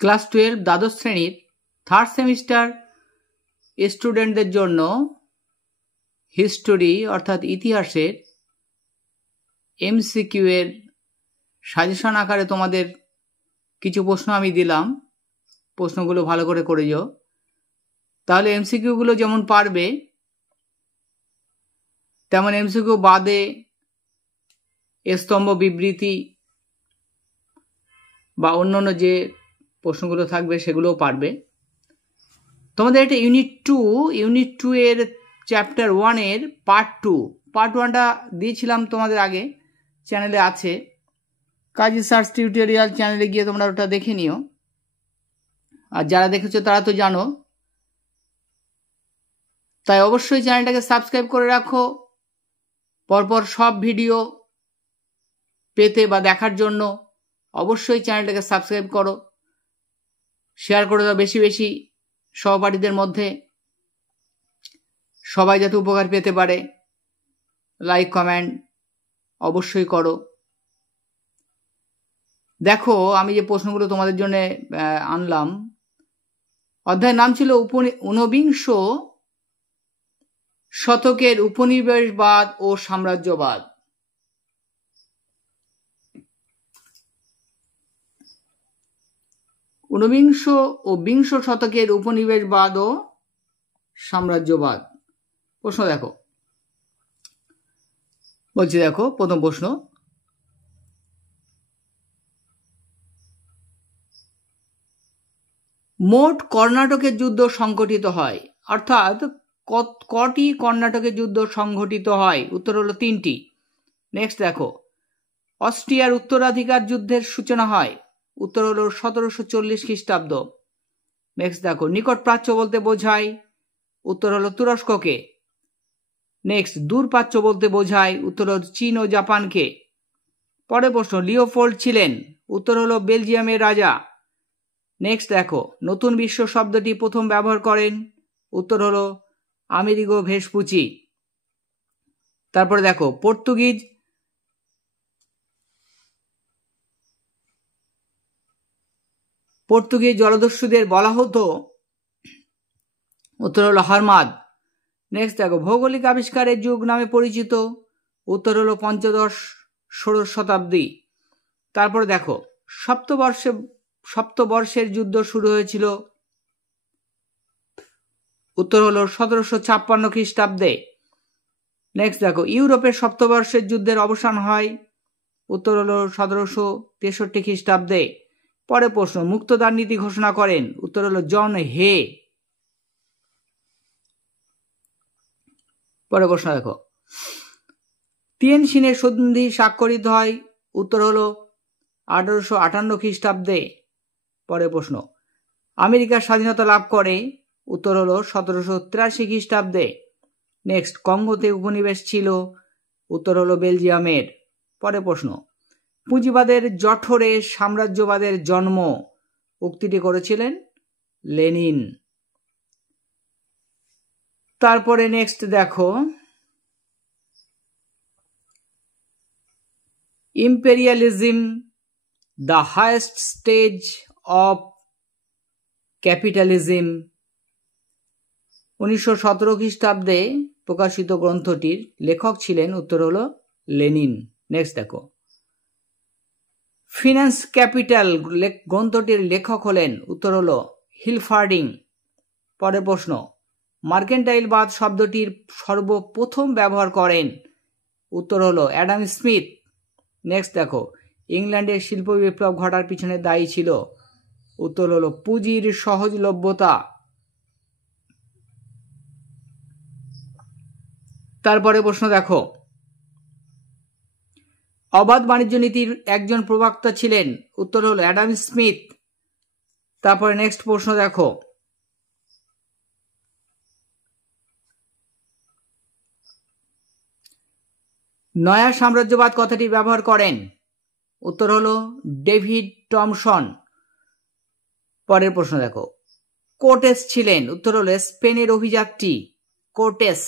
Class 12 দ্বাদশ শ্রেণীর third semester স্টুডেন্টদের জন্য হিস্টোরি অর্থাৎ ইতিহাসের এমসিকিউ এর সাজেশন আকারে তোমাদের কিছু প্রশ্ন আমি দিলাম। প্রশ্নগুলো ভালো করে করে যাও, তাহলে এমসিকিউগুলো যেমন পারবে তেমন এমসিকিউ বাদে স্তম্ভ বিবৃতি বা অন্যান্য যে প্রশ্নগুলো থাকবে সেগুলোও পারবে। তোমাদের এটা ইউনিট 2 এর চ্যাপ্টার 1 এর পার্ট 1টা দিয়েছিলাম তোমাদের আগে, চ্যানেলে আছে, কাজী সার্চ টিউটোরিয়াল চ্যানেলে গিয়ে তোমরা ওটা দেখে নিও। আর যারা দেখেছো তারা তো জানো, তাই অবশ্যই চ্যানেলটাকে সাবস্ক্রাইব করে রাখো পরপর সব ভিডিও পেতে বা দেখার জন্য। অবশ্যই চ্যানেলটাকে সাবস্ক্রাইব করো, শেয়ার করে দাও বেশি বেশি সহপাঠীদের মধ্যে, সবাই যাতে উপকার পেতে পারে। লাইক কমেন্ট অবশ্যই করো। দেখো আমি যে প্রশ্নগুলো তোমাদের জন্য আনলাম, অধ্যায়ের নাম ছিল ঊনবিংশ শতকের উপনিবেশবাদ ও সাম্রাজ্যবাদ। ঊনবিংশ ও বিংশ শতকের উপনিবেশবাদ ও সাম্রাজ্যবাদ। প্রশ্ন দেখো, বলছি দেখো প্রথম প্রশ্ন, মোট কর্ণাটকের যুদ্ধ সংঘটিত হয়, অর্থাৎ কটি কর্ণাটকের যুদ্ধ সংঘটিত হয়? উত্তর হলো 3টি। নেক্সট দেখো, অস্ট্রিয়ার উত্তরাধিকার যুদ্ধের সূচনা হয়? উত্তর হলো 1740 খ্রিস্টাব্দ। নেক্সট দেখো, নিকট প্রাচ্য বলতে বোঝায়? উত্তর হলো তুরস্ককে। নেক্সট, দূর প্রাচ্য বলতে বোঝায়? উত্তর হলো চীন ও জাপানকে। পরের প্রশ্ন, লিওপোল্ড ছিলেন? উত্তর হলো বেলজিয়ামের রাজা। নেক্সট দেখো, নতুন বিশ্ব শব্দটি প্রথম ব্যবহার করেন? উত্তর হলো আমেরিগো ভেসপুচি। তারপরে দেখো, পর্তুগিজ জলদস্যুদের বলা হতো? উত্তর হলো হারমাদ। নেক্সট দেখো, ভৌগোলিক আবিষ্কারের যুগ নামে পরিচিত? উত্তর হলো পঞ্চদশ ষোড়শ শতাব্দী। তারপরে দেখো, সপ্তবর্ষের যুদ্ধ শুরু হয়েছিল? উত্তর হলো 1756 খ্রিস্টাব্দে। নেক্সট দেখো, ইউরোপের সপ্তবর্ষের যুদ্ধের অবসান হয়? উত্তর হলো 1763 খ্রিস্টাব্দে। পরে প্রশ্ন, মুক্তদান নীতি ঘোষণা করেন? উত্তর হলো জন হে। পরে প্রশ্ন দেখো, তিয়েনশিনের সন্ধি স্বাক্ষরিত হয়? উত্তর হলো 1858 খ্রিস্টাব্দে। পরে প্রশ্ন, আমেরিকার স্বাধীনতা লাভ করে? উত্তর হলো 1783 খ্রিস্টাব্দে। নেক্সট, কঙ্গোতে উপনিবেশ ছিল? উত্তর হলো বেলজিয়ামের। পরে প্রশ্ন, পুঁজিবাদের জঠরে সাম্রাজ্যবাদের জন্ম উক্তিটি করেছিলেন লেনিন। তারপরে নেক্সট দেখো, imperialism the highest stage of capitalism 1917 খ্রিস্টাব্দে প্রকাশিত গ্রন্থটির লেখক ছিলেন? উত্তর হলো লেনিন। নেক্সট দেখো, ফিন্যান্স ক্যাপিটাল গ্রন্থটির লেখক হলেন? উত্তর হলো হিলফার্ডিং। পরের প্রশ্ন, মার্কেন্টাইলবাদ শব্দটির সর্বপ্রথম ব্যবহার করেন? উত্তর হলো অ্যাডাম স্মিথ। নেক্সট দেখো, ইংল্যান্ডের শিল্প বিপ্লব ঘটার পিছনে দায়ী ছিল? উত্তর হলো পুঁজির সহজলভ্যতা। তারপরে প্রশ্ন দেখো, অবাধ বাণিজ্য নীতির একজন প্রবক্তা ছিলেন? উত্তর হলো অ্যাডাম স্মিথ। তারপরে নেক্সট প্রশ্ন দেখো, নয়া সাম্রাজ্যবাদ কথাটি ব্যবহার করেন? উত্তর হলো ডেভিড টমসন। পরের প্রশ্ন দেখো, কোর্টেস ছিলেন? উত্তর হলো স্পেনের অভিযাত্রী কোর্টেস।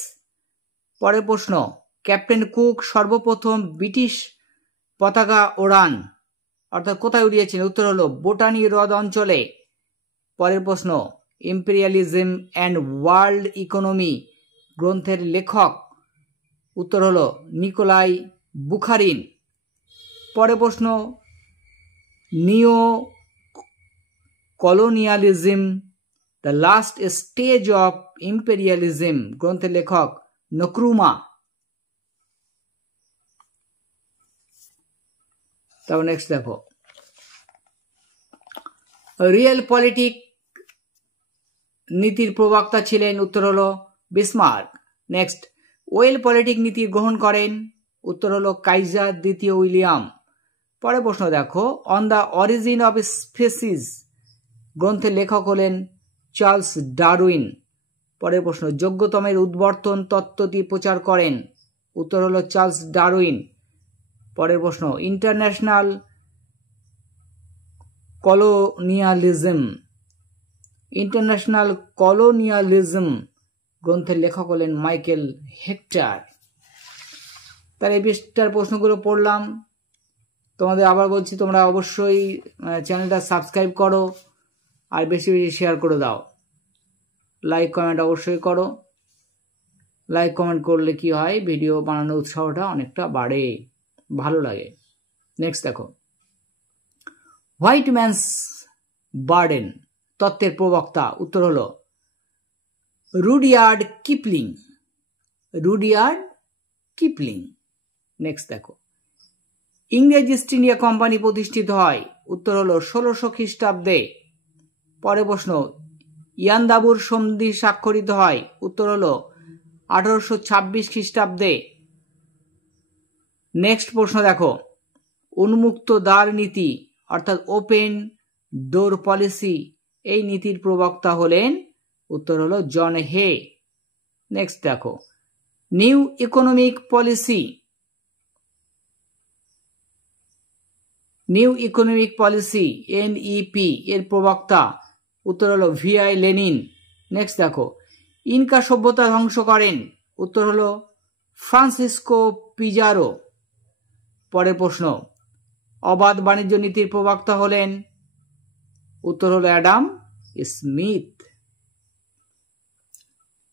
পরের প্রশ্ন, ক্যাপ্টেন কুক সর্বপ্রথম ব্রিটিশ পতাকা ওড়ান, অর্থাৎ কোথায় উড়িয়েছেন? উত্তর হলো বোটানি হ্রদ অঞ্চলে। পরের প্রশ্ন, ইম্পেরিয়ালিজম অ্যান্ড ওয়ার্ল্ড ইকোনমি গ্রন্থের লেখক, উত্তর হলো নিকোলাই বুখারিন। পরের প্রশ্ন, নিও colonialism the last stage of imperialism গ্রন্থের লেখক নক্রুমা। তারপর নেক্সট দেখো, রিয়েল পলিটিক নীতির প্রবক্তা ছিলেন, উত্তর হলো বিসমার্ক। নেক্সট, ওয়েল পলিটিক নীতি গ্রহণ করেন, উত্তর হলো কাইজার দ্বিতীয় উইলিয়াম। পরের প্রশ্ন দেখো, on the origin of species গ্রন্থের লেখক হলেন চার্লস ডারউইন। পরের প্রশ্ন, যোগ্যতমের উদ্বর্তন তত্ত্বটি প্রচার করেন, উত্তর হলো চার্লস ডারউইন। পরের প্রশ্ন, ইন্টারন্যাশনাল কলোনিয়ালিজম গ্রন্থের লেখক হলেন মাইকেল হেক্টর। তার এই পৃষ্ঠার প্রশ্নগুলো পড়লাম। তোমাদের আবার বলছি, তোমরা অবশ্যই চ্যানেলটা সাবস্ক্রাইব করো আর বেশি বেশি শেয়ার করে দাও। লাইক কমেন্ট অবশ্যই করো। লাইক কমেন্ট করলে কি হয়, ভিডিও বানানোর উৎসাহটা অনেকটা বাড়ে, ভালো লাগে। নেক্সট দেখো, হোয়াইট ম্যানস বার্ডেন তত্ত্বের প্রবক্তা, উত্তর হলো রুডিয়ার্ড কিপলিং। নেক্সট দেখো, ইংরেজ ইস্ট ইন্ডিয়া কোম্পানি প্রতিষ্ঠিত হয়, উত্তর হলো 1600 খ্রিস্টাব্দে। পরের প্রশ্ন, ইয়ান্দাবুর সন্ধি স্বাক্ষরিত হয়, উত্তর হলো 1826 খ্রিস্টাব্দে। নেক্সট প্রশ্ন দেখো, উন্মুক্ত দ্বার নীতি অর্থাৎ ওপেন ডোর পলিসি এই নীতির প্রবক্তা হলেন, উত্তর হলো জন হে। নেক্সট দেখো, নিউ ইকোনমিক পলিসি NEP এর প্রবক্তা, উত্তর হলো VI লেনিন। নেক্সট দেখো, ইনকা সভ্যতা ধ্বংস করেন, উত্তর হলো ফ্রান্সিসকো পিজারো। পরের প্রশ্ন, অবাধ বাণিজ্য নীতির প্রবক্তা হলেন, উত্তর হলো অ্যাডাম স্মিথ।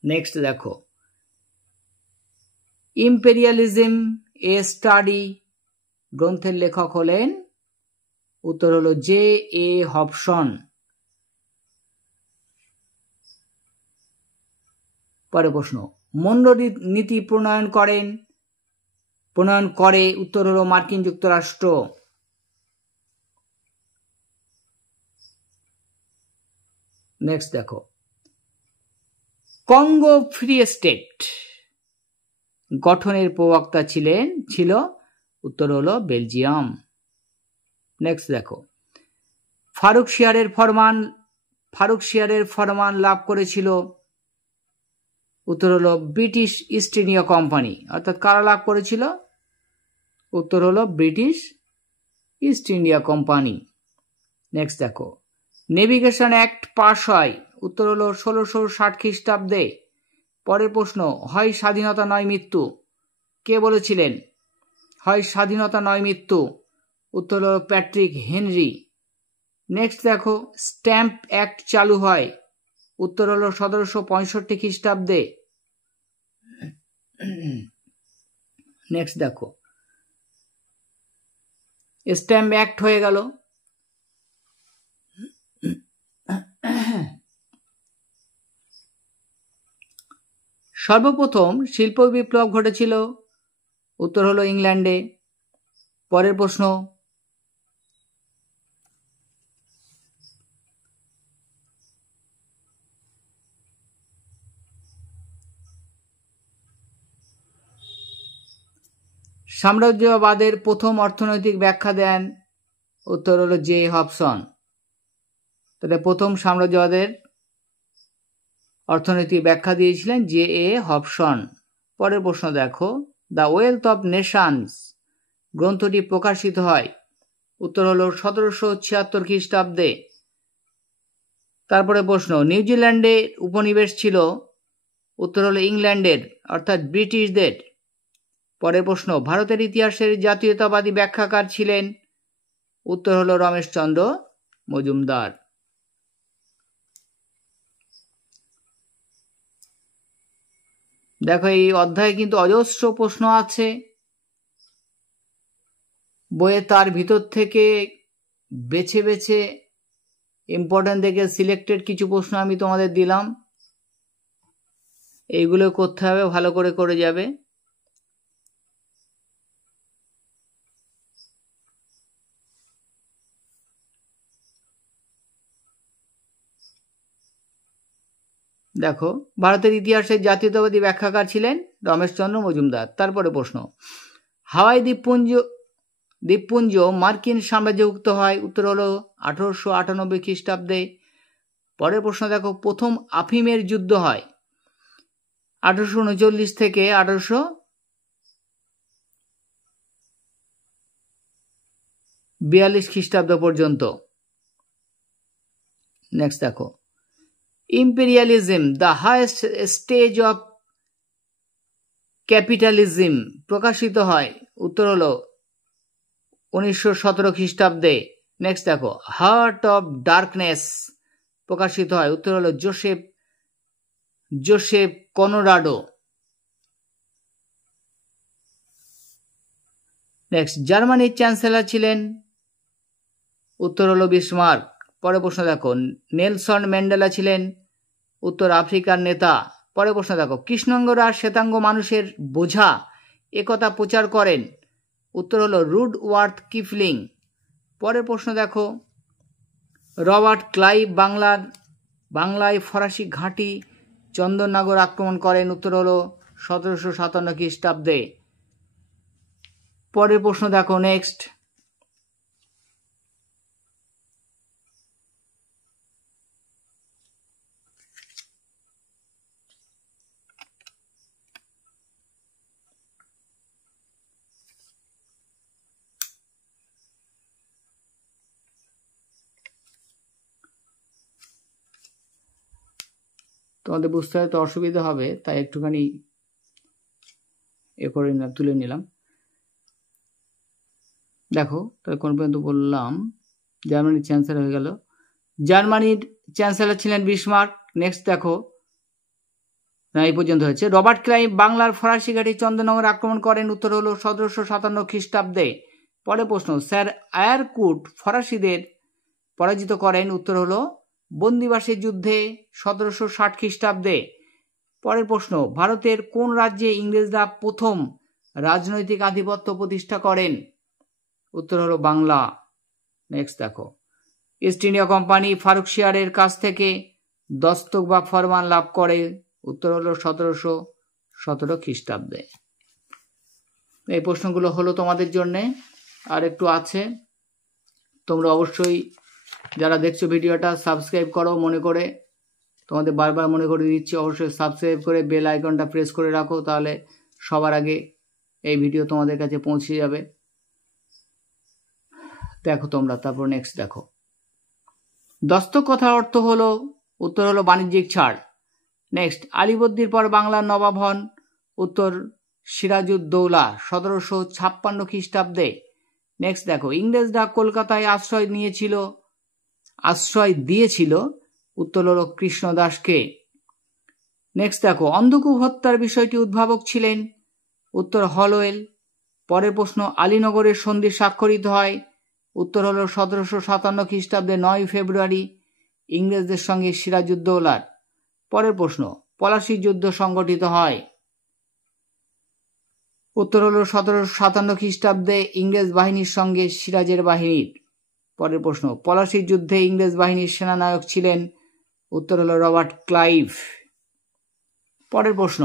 নেক্সট দেখো, ইম্পেরিয়ালিজম এ স্টাডি গ্রন্থের লেখক হলেন, উত্তর হলো J.A. হবসন। পরের প্রশ্ন, মনরো নীতি প্রণয়ন করে, উত্তর হলো মার্কিন যুক্তরাষ্ট্র। নেক্সট দেখো, কঙ্গো ফ্রি স্টেট গঠনের প্রবক্তা ছিল, উত্তর হলো বেলজিয়াম। নেক্সট দেখো, ফারুকশিয়ারের ফরমান লাভ করেছিল, উত্তর হলো ব্রিটিশ ইস্ট ইন্ডিয়া কোম্পানি। অর্থাৎ কারা লাভ করেছিল, উত্তর হলো British east India company. Next দেখো, নেভিগেশন অ্যাক্ট পাস হয়, উত্তর হলো 1660 খ্রিস্টাব্দে। পরের প্রশ্ন, হয় স্বাধীনতা নয় মৃত্যু, কে বলেছিলেন? হয় স্বাধীনতা নয় মৃত্যু, উত্তর হলো প্যাট্রিক হেনরি। নেক্সট দেখো, স্ট্যাম্প অ্যাক্ট চালু হয়, উত্তর হলো 1765 খ্রিস্টাব্দে। নেক্সট দেখো, স্ট্যাম্প অ্যাক্ট হয়ে গেল। সর্বপ্রথম শিল্প বিপ্লব ঘটেছিল, উত্তর হলো ইংল্যান্ডে। পরের প্রশ্ন, সাম্রাজ্যবাদের প্রথম অর্থনৈতিক ব্যাখ্যা দেন, উত্তর হলো J. হবসন। তাহলে প্রথম সাম্রাজ্যবাদের অর্থনৈতিক ব্যাখ্যা দিয়েছিলেন J.A. হবসন। পরের প্রশ্ন দেখো, দ্য ওয়েলথ অফ নেশনস গ্রন্থটি প্রকাশিত হয়, উত্তর হলো 1776 খ্রিস্টাব্দে। তারপরে প্রশ্ন, নিউজিল্যান্ডে উপনিবেশ ছিল, উত্তর হলো ইংল্যান্ডের অর্থাৎ ব্রিটিশদের। পরের প্রশ্ন, ভারতের ইতিহাসের জাতীয়তাবাদী ব্যাখ্যাকার ছিলেন, উত্তর হলো রমেশচন্দ্র মজুমদার। দেখো এই অধ্যায়ে কিন্তু অজস্র প্রশ্ন আছে, বইয়ে তার ভিতর থেকে বেছে বেছে ইম্পর্টেন্ট দেখে সিলেক্টেড কিছু প্রশ্ন আমি তোমাদের দিলাম, এইগুলো করতে হবে, ভালো করে করে যাবে। দেখো, ভারতের ইতিহাসের জাতীয়তাবাদী ব্যাখ্যাকার ছিলেন রমেশচন্দ্র মজুমদার। তারপরে প্রশ্ন, হাওয়াই দ্বীপপুঞ্জ মার্কিন সাম্রাজ্যভুক্ত হয়, উত্তর হলো 1898 খ্রিস্টাব্দে। পরের প্রশ্ন দেখো, প্রথম আফিমের যুদ্ধ হয় 1839 থেকে 1842 খ্রিস্টাব্দ পর্যন্ত। নেক্সট দেখো, imperialism the highest stage of capitalism প্রকাশিত হয়, উত্তর হলো 1917 খ্রিস্টাব্দে। নেক্সট দেখো, হার্ট অফ ডার্কনেস প্রকাশিত হয়, উত্তর হলো জোসেফ কনরাডো। নেক্সট, জার্মানির চ্যান্সেলর ছিলেন, উত্তর হলো বিসমার্ক। পরের প্রশ্ন দেখো, নেলসন ম্যান্ডেলা ছিলেন উত্তর আফ্রিকার নেতা। পরের প্রশ্ন দেখো, কৃষ্ণাঙ্গরা শ্বেতাঙ্গ মানুষের বোঝা একথা প্রচার করেন, উত্তর হলো রুডওয়ার্থ কিপলিং। পরের প্রশ্ন দেখো, রবার্ট ক্লাইভ বাংলায় ফরাসি ঘাঁটি চন্দননগর আক্রমণ করেন, উত্তর হলো 1757 খ্রিস্টাব্দে। পরের প্রশ্ন দেখো, নেক্সট, তোমাদের বুঝতে হয়তো অসুবিধা হবে, তাই একটুখানি করে তুলে নিলাম। দেখো, তাহলে কোন পর্যন্ত বললাম, জার্মানির চ্যান্সেলর হয়ে গেল, জার্মানির চ্যান্সেলর ছিলেন বিসমার্ক। নেক্সট দেখো, এই পর্যন্ত হয়েছে। রবার্ট ক্লাইভ বাংলার ফরাসি ঘাঁটি চন্দননগর আক্রমণ করেন, উত্তর হলো 1757 খ্রিস্টাব্দে। পরে প্রশ্ন, স্যার আয়ারকুট ফরাসিদের পরাজিত করেন, উত্তর হলো বন্দিবাসের যুদ্ধে 1760 খ্রিস্টাব্দে। পরের প্রশ্ন, ভারতের কোন রাজ্যে ইংরেজরা প্রথম রাজনৈতিক আধিপত্য প্রতিষ্ঠা করেন, উত্তর হলো বাংলা। নেক্সট দেখো, ইস্ট ইন্ডিয়া কোম্পানি ফারুকশিয়ারের কাছ থেকে দস্তক বা ফরমান লাভ করে, উত্তর হলো 1717 খ্রিস্টাব্দে। এই প্রশ্নগুলো হলো তোমাদের জন্যে, আর একটু আছে, তোমরা অবশ্যই যারা দেখছো ভিডিওটা সাবস্ক্রাইব করো, মনে করে তোমাদের বারবার মনে করে দিচ্ছি, অবশ্যই সাবস্ক্রাইব করে বেল আইকনটা প্রেস করে রাখো, তাহলে সবার আগে এই ভিডিও তোমাদের কাছে পৌঁছে যাবে। দেখো তোমরা, তারপর নেক্সট দেখো, দস্তক কথার অর্থ হলো, উত্তর হলো বাণিজ্যিক ছাড়। নেক্সট, আলীবর্দীর পর বাংলার নবাব হন, উত্তর সিরাজউদ্দৌলা 1756 খ্রিস্টাব্দে। নেক্সট দেখো, ইংরেজরা কলকাতায় আশ্রয় দিয়েছিল, উত্তর হলো কৃষ্ণদাসকে। নেক্সট দেখো, অন্ধকূপ হত্যার বিষয়টি উদ্ভাবক ছিলেন, উত্তর হলওয়েল। পরের প্রশ্ন, আলীনগরের সন্ধি স্বাক্ষরিত হয়, উত্তর হলো 1757 খ্রিস্টাব্দে 9 ফেব্রুয়ারি ইংরেজদের সঙ্গে সিরাজউদ্দৌলার। পরের প্রশ্ন, পলাশীর যুদ্ধ সংগঠিত হয়, উত্তর হলো 1757 খ্রিস্টাব্দে ইংরেজ বাহিনীর সঙ্গে সিরাজের বাহিনীর। পরের প্রশ্ন, পলাশীর যুদ্ধে ইংরেজ বাহিনীর সেনানায়ক ছিলেন, উত্তর হলো রবার্ট ক্লাইভ। পরের প্রশ্ন,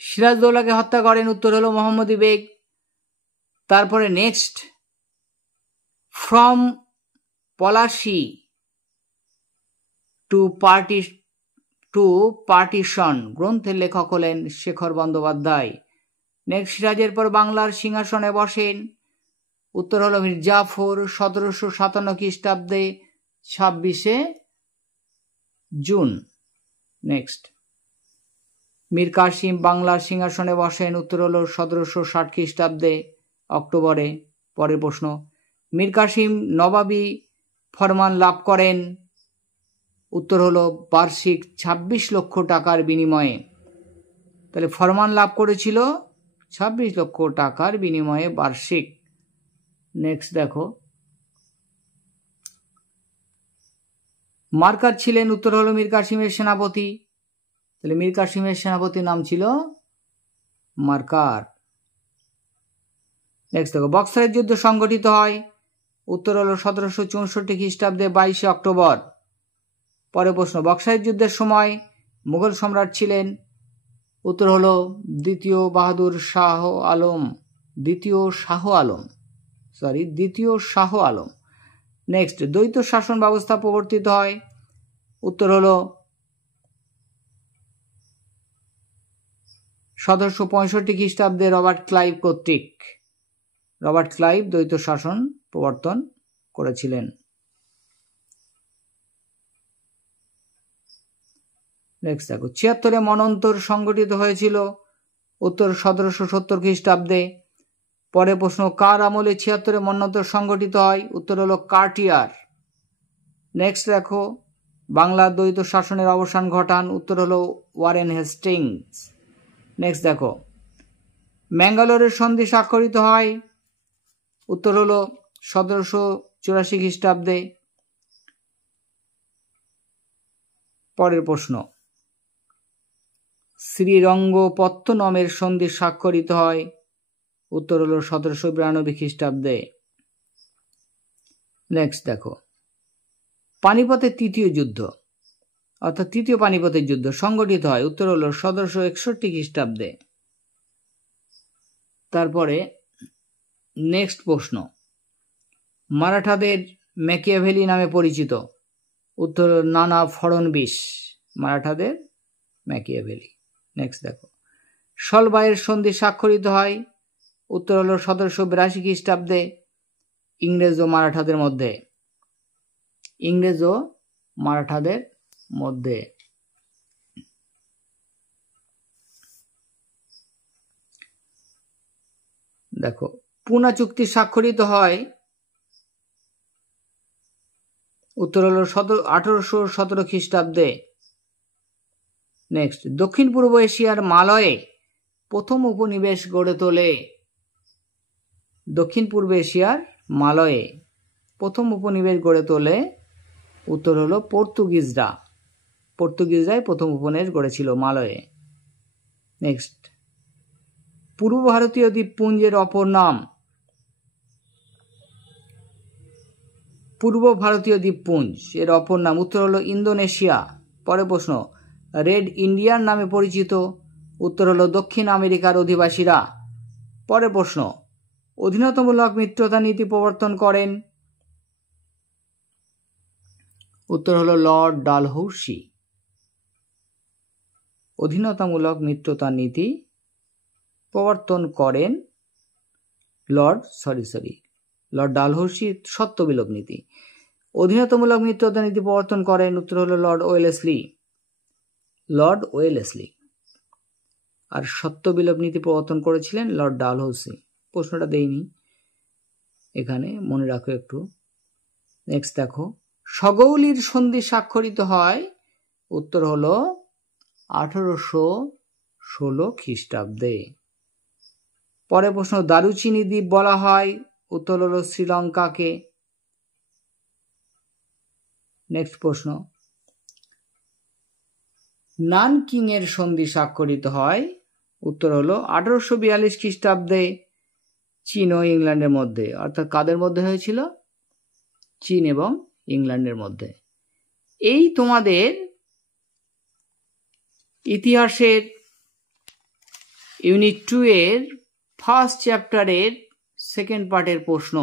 সিরাজদৌলাকে হত্যা করেন, উত্তর হলো মোহাম্মদী বেগ। তারপরে next, from Palashi to partition গ্রন্থের লেখক হলেন শেখর বন্দ্যোপাধ্যায়। নেক্সট, সিরাজের পর বাংলার সিংহাসনে বসেন, উত্তর হলো মীর জাফর 1757 খ্রিস্টাব্দে 26 জুন। নেক্সট, মীর কাসিম বাংলার সিংহাসনে বসেন? উত্তর হলো 1760 খ্রিস্টাব্দে অক্টোবরে। পরের প্রশ্ন, মীর কাসিম নবাবী ফরমান লাভ করেন? উত্তর হলো বার্ষিক 26 লক্ষ টাকার বিনিময়ে। তাহলে ফরমান লাভ করেছিল 26 লক্ষ টাকার বিনিময়ে বার্ষিক। নেক্সট দেখো, মার্কার ছিলেন? উত্তর হলো মীর কাসিমের সেনাপতি। তাহলে মীর কাসিমের সেনাপতির নাম ছিল মার্কার। নেক্সট দেখো, বক্সারের যুদ্ধ সংগঠিত হয়? উত্তর হলো 1764 খ্রিস্টাব্দে 22 অক্টোবর। পরের প্রশ্ন, বক্সারের যুদ্ধের সময় মুঘল সম্রাট ছিলেন? উত্তর হলো দ্বিতীয় শাহ আলম। নেক্সট, দ্বৈত শাসন ব্যবস্থা প্রবর্তিত হয়? উত্তর হলো 1765 খ্রিস্টাব্দে রবার্ট ক্লাইভ কর্তৃক। রবার্ট ক্লাইভ দ্বৈত শাসন প্রবর্তন করেছিলেন। নেক্সট দেখো, 76 মন্বন্তর সংগঠিত হয়েছিল? উত্তর 1770 খ্রিস্টাব্দে। পরে প্রশ্ন, কার আমলে 76 মন্বন্তর সংগঠিত হয়? উত্তর হলো কার্টিয়ার। নেক্সট দেখো, বাংলার দ্বৈত শাসনের অবসান ঘটান? উত্তর হলো ওয়ারেন হেস্টিংস। নেক্সট দেখো, ম্যাঙ্গালোরের সন্ধি স্বাক্ষরিত হয়? উত্তর হলো 1784 খ্রিস্টাব্দে। পরের প্রশ্ন, শ্রীরঙ্গপত্তনমের সন্ধি স্বাক্ষরিত হয়? উত্তর হলো 1792 খ্রিস্টাব্দে। নেক্সট দেখো, পানিপথের তৃতীয় যুদ্ধ অর্থাৎ তৃতীয় পানিপথের যুদ্ধ সংগঠিত হয়? উত্তর হলো 1761 খ্রিস্টাব্দে। তারপরে নেক্সট প্রশ্ন, মারাঠাদের ম্যাকিয়াভেলি নামে পরিচিত? উত্তর নানা ফড়নবিশ। মারাঠাদের ম্যাকিয়াভেলি। নেক্সট দেখো, সলবাইয়ের সন্ধি স্বাক্ষরিত হয়? উত্তর হলো 1782 খ্রিস্টাব্দে ইংরেজ ও মারাঠাদের মধ্যে। দেখো, পুনা চুক্তি স্বাক্ষরিত হয়? উত্তর হলো 1817 খ্রিস্টাব্দে। নেক্সট, দক্ষিণ পূর্ব এশিয়ার মালয়ে প্রথম উপনিবেশ গড়ে তোলে? দক্ষিণ পূর্ব এশিয়ার মালয়ে প্রথম উপনিবেশ গড়ে তোলে? উত্তর হলো পর্তুগিজরাই প্রথম উপনিবেশ গড়েছিল মালয়ে। নেক্সট, পূর্ব ভারতীয় দ্বীপপুঞ্জের অপর নাম? পূর্ব ভারতীয় দ্বীপপুঞ্জ এর অপর নাম? উত্তর হলো ইন্দোনেশিয়া। পরের প্রশ্ন, রেড ইন্ডিয়ান নামে পরিচিত? উত্তর হলো দক্ষিণ আমেরিকার অধিবাসীরা। পরের প্রশ্ন, অধীনতামূলক মিত্রতা নীতি প্রবর্তন করেন? উত্তর হলো লর্ড ডালহৌসি। অধীনতামূলক মিত্রতা নীতি প্রবর্তন করেন লর্ড ডালহৌসি। সত্যবিলোপ নীতি। অধীনতামূলক মিত্রতা নীতি প্রবর্তন করেন? উত্তর হলো লর্ড ওয়েলেসলি। আর সত্যবিলোপ নীতি প্রবর্তন করেছিলেন লর্ড ডালহৌসি। প্রশ্নটা দেইনি, এখানে মনে রাখো একটু। নেক্সট দেখো, সগৌলির সন্ধি স্বাক্ষরিত হয়? উত্তর হলো 1816 খ্রিস্টাব্দে। পরে প্রশ্ন, দারুচিনি দ্বীপ বলা হয়? উত্তর হলো শ্রীলঙ্কাকে। নেক্সট প্রশ্ন, নানকিং এর সন্ধি স্বাক্ষরিত হয়? উত্তর হলো 1842 খ্রিস্টাব্দে চীন ও ইংল্যান্ডের মধ্যে। অর্থাৎ কাদের মধ্যে হয়েছিল? চীন এবং ইংল্যান্ডের মধ্যে। এই তোমাদের ইতিহাসের ইউনিট 2 এর ফার্স্ট চ্যাপ্টারের সেকেন্ড পার্টের প্রশ্ন।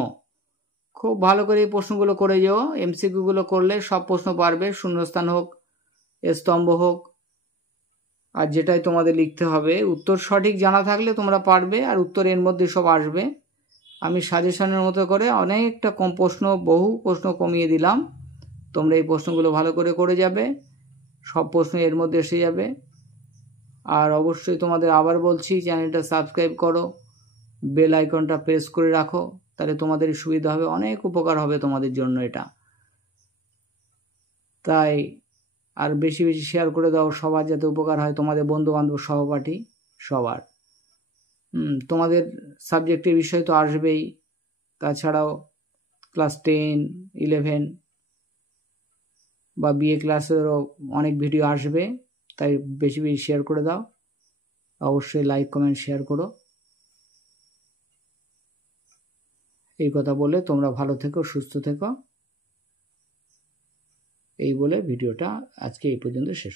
খুব ভালো করে এই প্রশ্নগুলো করে যাও। এমসিকিউ গুলো করলে সব প্রশ্ন পারবে, শূন্যস্থান হোক, স্তম্ভ হোক, আর যেটাই তোমাদের লিখতে হবে। উত্তর সঠিক জানা থাকলে তোমরা পারবে, আর উত্তর এর মধ্যে সব আসবে। আমি সাজেশনের মতো করে অনেকটা বহু প্রশ্ন কমিয়ে দিলাম। তোমরা এই প্রশ্নগুলো ভালো করে যাবে, সব প্রশ্ন এর মধ্যে এসে যাবে। আর অবশ্যই তোমাদের আবার বলছি, চ্যানেলটা সাবস্ক্রাইব করো, বেল আইকনটা প্রেস করে রাখো, তাহলে তোমাদের সুবিধা হবে, অনেক উপকার হবে তোমাদের জন্য এটা। তাই আর বেশি বেশি শেয়ার করে দাও, সবার যাতে উপকার হয়, তোমাদের বন্ধু বান্ধব সহপাঠী সবার। তোমাদের সাবজেক্টের বিষয় তো আসবেই, তাছাড়াও ক্লাস 10, 11 বা বিএ ক্লাসেরও অনেক ভিডিও আসবে, তাই বেশি বেশি শেয়ার করে দাও। অবশ্যই লাইক কমেন্ট শেয়ার করো। এই কথা বলে তোমরা ভালো থেকো, সুস্থ থেকো, এই বলে ভিডিওটা আজকে এই পর্যন্ত শেষ।